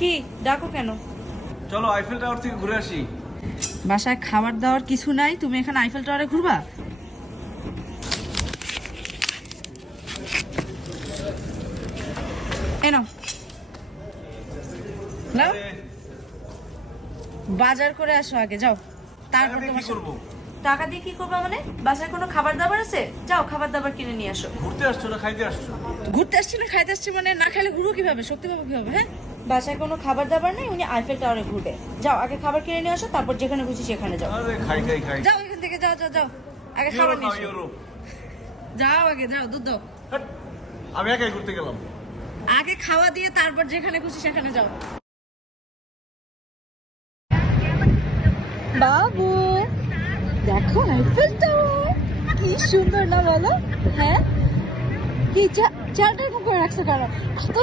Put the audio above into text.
কি ডাকো কেন? চলো আইফেল টাওয়ার থেকে ঘুরে আসি। বাসায় খাবার দাবার কিছু নাই, তুমি এখানে আইফেল টাওয়ারে ঘুরবা? এনো নাও, বাজার করে আসো আগে, যাও। তারপর টাকা দিয়ে তোমার কি করবো? টাকা দিয়ে কি করবা মানে? বাসায় কোনো খাবার দাবার আছে? যাও খাবার দাবার কিনে নিয়ে আসো। ঘুরতে আসছো না খাইতে আসছো? ঘুরতে আসছি না খাইতে আসছি মানে? না খাইলে ঘুরবো কিভাবে, শক্তি পাবো কিভাবে? হ্যাঁ, বাসায় কোনো খাবার দাবার নেই, উনি আইফেল টাওয়ারে ঘুরবে। যাও আগে খাবার কিনে নিয়ে আসো, তারপর যেখানে খুশি সেখানে যাও। আরে খাই খাই খাই। যাও এখান থেকে, যাও যাও যাও, আগে খাবার নিয়ে এসো। ইউরো। যাও আগে, যাও দুধ দাও। হাট, আমি একাই ঘুরতে গেলাম। আগে খাওয়া দিয়ে তারপর যেখানে খুশি সেখানে যাও। বাবু দেখো আইফেল টাওয়ার কি সুন্দর না বলো? হ্যাঁ, কি চারটা এরকম করে রাখছো কেন? এত